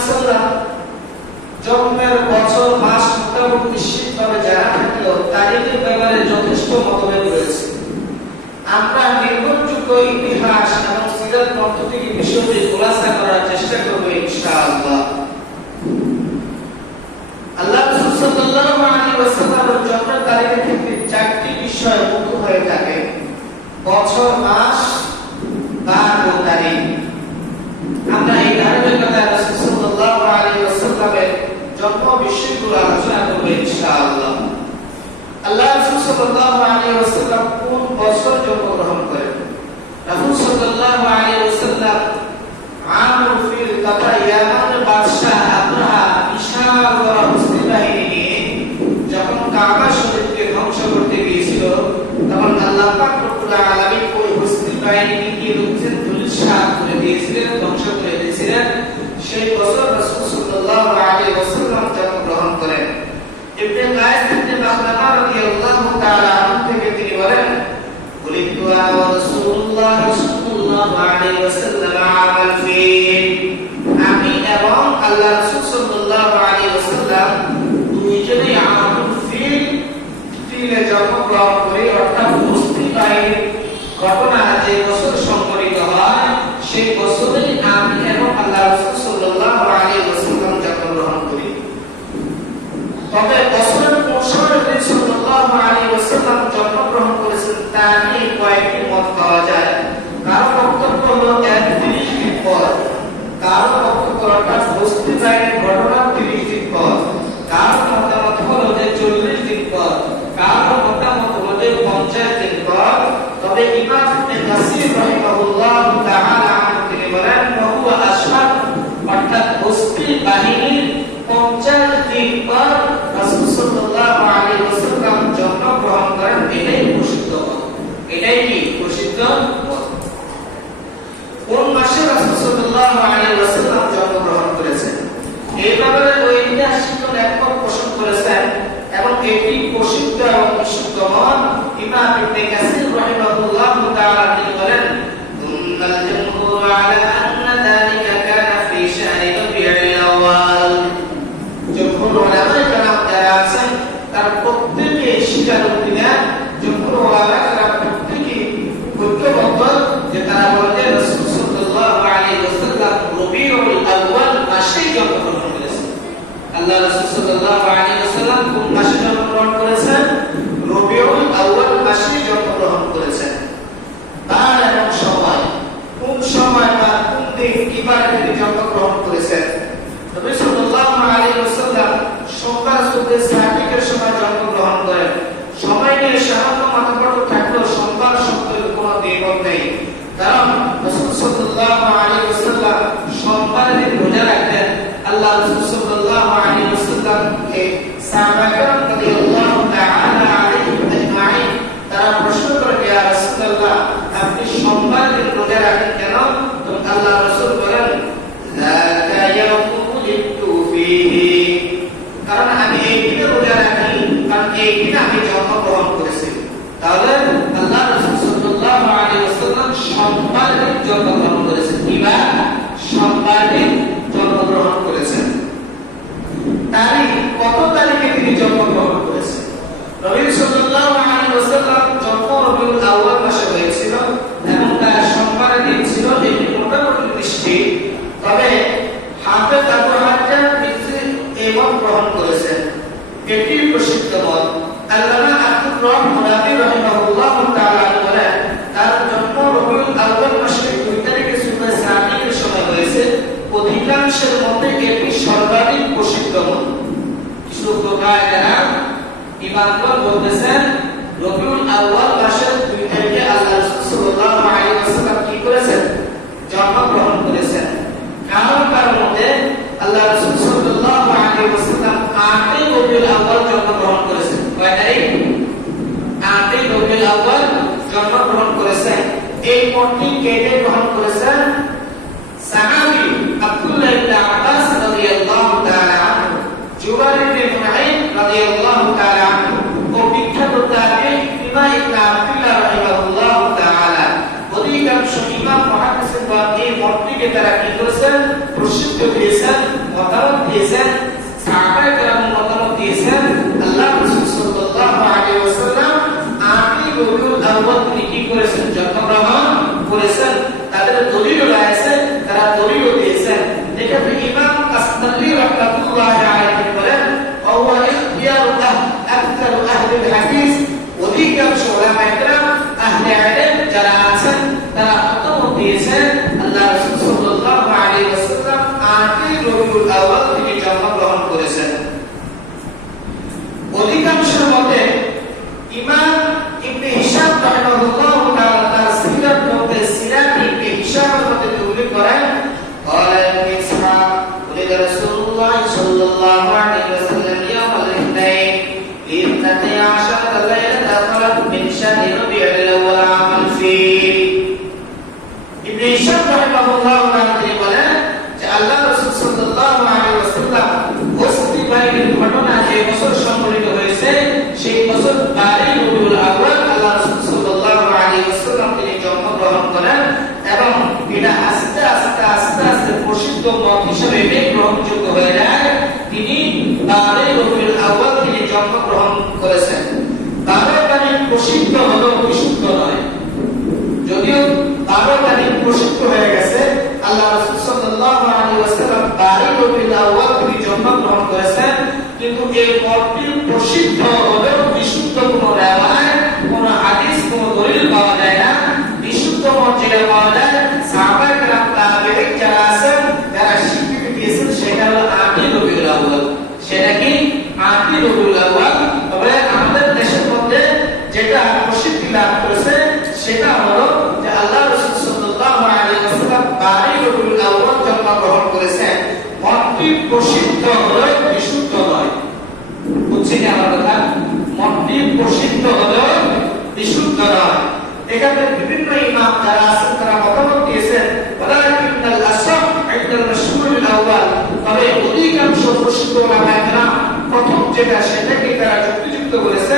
ওয়াসাল্লাম জন্মের বছর মাস মোটামুটি নিশ্চিতভাবে জানা থাকলেও তারিখের ব্যাপারে যথেষ্ট মতভেদ রয়েছে। আমরা নির্ভরযোগ্য ইতিহাস এবং সিরাত গ্রন্থ থেকে বিষয়টি খোলাসা করার চেষ্টা করব ইনশাআল্লাহ। আল্লাহ রাসূল সাল্লাল্লাহু আলাইহি ওয়াসাল্লামের জন্মের তারিখের ক্ষেত্রে চারটি বিষয় মুখ্য হয়ে থাকে: বছর, মাস, বার ও তারিখ। আমরা এই ধারাবাহিকতায় রাসূল সাল্লাল্লাহু আলাইহি ওয়াসাল্লামের জন্ম বিষয়গুলো আলোচনা করব ইনশাআল্লাহ। আল্লাহ রাসূল সাল্লাল্লাহু আলাইহি ওয়াসাল্লাম কোন বছর জন্মগ্রহণ করেন? রাসূল সাল্লাল্লাহু আলাইহি ওয়াসাল্লাম আমরুল ফিল তথা ইয়ামানের বাদশা আবরাহা বিশাল বড় হস্তি বাহিনী নিয়ে যখন কাবা শরীফকে ধ্বংস করতে গিয়েছিল, তখন আল্লাহ পাক রব্বুল আলামিন ওই হস্তি বাহিনীকে রুখে ধুলিসাৎ করে দিয়েছিলেন, ধ্বংস করে দিয়েছিলেন। সেই বছর রাসূল সাল্লাল্লাহু আলাইহি ওয়াসাল্লাম জন্মগ্রহণ করেন। ইবনে কায়েস ইবনে মাখরামা রাদিয়াল্লাহু তাআলা আনহু থেকে তিনি বলেন, কুলিতু আনা রাসূলুল্লাহ সাল্লাল্লাহু আলাইহি ওয়াসাল্লাম আমাল ফিল। আমি এবং আল্লাহ রাসূল সাল্লাল্লাহু আলাইহি ওয়াসাল্লাম দুইজনেই আমাল ফিলে জন্মগ্রহণ করি, অর্থাৎ হস্তি বাহিনীর ঘটনা যে বছর সংঘটিত হয় সেই বছরেই আমি এবং আল্লাহ রাসূল সাল্লাল্লাহু আলাইহি ওয়াসাল্লাম জন্মগ্রহণ করি। তবে বছরের কোন সময় নবী সাল্লাল্লাহু আলাইহি ওয়াসাল্লাম জন্মগ্রহণ করেছেন তা নিয়ে কয়েকটি মত পাওয়া যায়। কারো বক্তব্য হলো 30 দিন পর, কারো বক্তব্য অর্থাৎ হস্তি বাহিনীর ঘটনা 30 দিন পর, কারো মতামত হলো যে 40 দিন পর, কারো মতামত হলো যে 50 দিন পর। তবে ইমাম ইবনে কাসির রাহিমাহুল্লাহু তাআলা তিনি বলেন, ওয়া আশহার অর্থাৎ হস্তি বাহিনীর 50 দিন পর রাসূল সাল্লাল্লাহু আলাইহি ওয়াসাল্লাম জন্মগ্রহণ করেন। এটাই প্রসিদ্ধ মত। এটাই কি প্রসিদ্ধ মত। কোন মাসে রাসূল সাল্লাল্লাহু আলাইহি ওয়াসাল্লাম জন্মগ্রহণ করেছেন এই ব্যাপারে ঐতিহাসিকগণ একমত পোষণ করেছেন এবং এটি প্রসিদ্ধ এবং বিশুদ্ধ মত। ইমাম ইবনে কাসির রাহিমাহুল্লাহু তাআলা তিনি বলেন, উম্মাল জমহুর আলা আন্না যালিকা কানা ফি শাহরি রবিউল আউয়াল। জমহুর উলামায়ে কেরাম যারা আছেন তারা প্রত্যেককে স্বীকারোক্তি দেন, জমহুর উলামায়ে কেরাম প্রত্যেককে ঐক্যবদ্ধ যে তারা বলেন রাসূল সাল্লাল্লাহু আলাইহি ওয়াসাল্লাম রবিউল আউয়াল মাসে জন্মগ্রহণ করেছেন। আল্লাহ রাসূল সাল্লাল্লাহু আলাইহি ওয়াসাল্লাম কোন মাসে জন্মগ্রহণ করেছেন? রবিউল আউয়াল মাসে জন্মগ্রহণ করেছেন। তার এবং সময়, কোন সময় বা কোন দিন কিভাবে তিনি জন্মগ্রহণ করেছেন? নবী সাল্লাল্লাহু আলাইহি ওয়াসাল্লাম সোমবার সুবহে সাদিকের সময় জন্মগ্রহণ করেন। সময় নিয়ে সামান্য মতপার্থক্য থাকলেও সোমবার শব্দের কোনো দ্বিমত নেই, কারণ রাসূল সাল্লাল্লাহু আলাইহি ওয়াসাল্লাম সোমবারের দিন রোজা রাখতেন। আল্লাহ রাসূল সাল্লাল্লাহু আলাইহি ওয়াসাল্লাম কে সাহাবাগণ রাদিয়াল্লাহু তাআলা আলাইহিম আজমাইন তারা প্রশ্ন করেন, ইয়া রাসূলুল্লাহ আপনি সোমবারের দিন রোজা রাখেন কেন? তো আল্লাহ রাসূল বলেন, যাকা ইয়াউমু উলিদতু ফীহি, কারণ আমি এই দিনে রোজা রাখি, কারণ এই দিনে আমি জন্মগ্রহণ করেছি। তাহলে আল্লাহ রাসূল সাল্লাল্লাহু আলাইহি ওয়াসাল্লাম সোমবার দিন জন্মগ্রহণ করেছেন। কিবার সোমবার দিন জন্মগ্রহণ করেছেন। তারিখ কত তারিখে তিনি জন্মগ্রহণ করেছেন? নবী সাল্লাল্লাহু আলাইহি ওয়াসাল্লাম জন্ম রবিউল আউয়াল মাসে হয়েছিল এবং তার সোমবারের দিন ছিল। এটি মোটামুটি নিশ্চিত। তবে হাফেজ আবু হাজ্জাজ মিসরি এই মত গ্রহণ করেছেন। এটি প্রসিদ্ধ মত। আল্লামা আব্দুর রহমান মুরাদি রাহিমাহুল্লাহু তাআলা বলেন, তার জন্ম রবিউল আউয়াল মাসের 2 তারিখে সুবহে সাদিকের সময় হয়েছে। অধিকাংশের মতে এটি সর্বাধিক প্রসিদ্ধ মত। কিছু প্রকারেরা ইমামগণ বলতেছেন রবিউল আউয়াল মাসের 2 তারিখে আল্লাহ রাসূল সাল্লাল্লাহু আলাইহি ওয়াসাল্লাম কি করেছেন? জন্মগ্রহণ করেছেন। কারণ মতে আল্লাহ রাসূল সাল্লাল্লাহু আলাইহি ওয়াসাল্লাম 8 রবিউল আউয়াল জন্মগ্রহণ করেছেন। কয় তারিখ? 8 রবিউল আউয়াল জন্মগ্রহণ করেছেন। এই মতটি কে গ্রহণ করেছেন? সাহাবী আব্দুল্লাহ ইবনে আব্বাস রাদিয়াল্লাহু তাআলা আনহু, জুবাইর ইবনে মুআইন রাদিয়াল্লাহু তাআলা আনহু ও বিখ্যাত তাবিঈ ইকরিমা ইবনে আব্দুল্লাহ রাহিমাহুল্লাহু তাআলা। অধিকাংশ ইমাম মুহাদ্দিসিন এই মতটি মতটিকে তারা কি করেছেন, প্রসিদ্ধ দিয়েছেন, মতামত দিয়েছেন, সাহাবায়ে কেরাম মতামত দিয়েছেন। আল্লাহ রাসূল সাল্লাল্লাহু আলাইহি ওয়াসাল্লাম 8ই রবিউল আউয়াল তিনি কি করেছেন, জন্মগ্রহণ করেছেন। তাদের দলিল রয়েছে, তারা দলিল দিয়েছেন। এক্ষেত্রে ইমাম কাসতাল্লি রাহমাতুল্লাহি আলাইহি বলেন, ওয়া ইখতিয়ারু আকতারু আহলিল হাদিস, অধিকাংশ উলামায়ে কেরাম আহলে ইলম যারা আছেন তারা মতামত দিয়েছেন আল্লাহ রাসূল সাল্লাল্লাহু আলাইহি ওয়াসাল্লাম 8ই রবিউল আউয়াল তিনি জন্মগ্রহণ করেছেন। অধিকাংশের মতে ইমাম ইবনে হিশাম রাহিমাহুল্লাহু তাআলা তার সিরাত মতে সিরাত ইবনে হিশামের মতে উল্লেখ করেন, قال ابن إسحاق ولد رسول الله صلى الله عليه وسلم يوم الاثنين اثنتي عشرة ليلة خلت من شهر ربيع الأول عام الفيل। ইবনে হিশাম রাহিমাহুল্লাহু তাআলা তিনি বলেন যে আল্লাহ রাসূল সাল্লাল্লাহু আলাইহি ওয়াসাল্লাম হস্তি বাহিনীর ঘটনা যে বছর সংঘটিত হয়েছে সেই বছর 12ই রবিউল আউয়াল আল্লাহ রাসূল সাল্লাল্লাহু আলাইহি ওয়াসাল্লাম তিনি জন্মগ্রহণ করেন এবং এটা আস্তে আস্তে আস্তে আস্তে প্রসিদ্ধ মত হিসেবে গ্রহণযোগ্য হয়ে যায়। তিনি 12ই রবিউল আউয়াল তিনি জন্মগ্রহণ করেছেন। 12 তারিখ প্রসিদ্ধ হলো বিশুদ্ধ নয়, যদিও 12 তারিখ প্রসিদ্ধ হয়ে গেছে। আল্লাহ রাসূল সাল্লাল্লাহু আলাইহি ওয়াসাল্লাম 12ই রবিউল আউয়াল তিনি জন্মগ্রহণ করেছেন, কিন্তু এই মতটি প্রসিদ্ধ হলো বিশুদ্ধ কোনো রিওয়ায়াত, কোনো হাদিস, কোনো দলিল পাওয়া যায় না। বিশুদ্ধ মত যেটা পাওয়া যায় সাহাবায়ে কেরাম তাবেঈন যারা আছেন যারা স্বীকৃতি দিয়েছেন সেটা হলো 8ই রবিউল আউয়াল। সেটা কি 8ই রবিউল আউয়াল। তবে আমাদের দেশের মধ্যে যেটা প্রসিদ্ধি লাভ করেছে সেটা হলো যে আল্লাহ রাসূল সাল্লাল্লাহু আলাইহি ওয়াসাল্লাম 12ই রবিউল আউয়াল জন্মগ্রহণ করেছেন। মতটি প্রসিদ্ধ হলো বিশুদ্ধ নয়। বুঝছেন আমার কথা? মতটি প্রসিদ্ধ হলো বিশুদ্ধ নয়। এখানে বিভিন্ন ইমাম যারা আছেন তারা মতামত দিয়েছেন ওয়ালাকিনাল আসহ ইনদাল মাশহুরুল আউয়াল, তবে অধিকাংশ প্রসিদ্ধ উলামায়ে কেরাম প্রথম যেটা সেটাকে তারা যুক্তিযুক্ত করেছেন।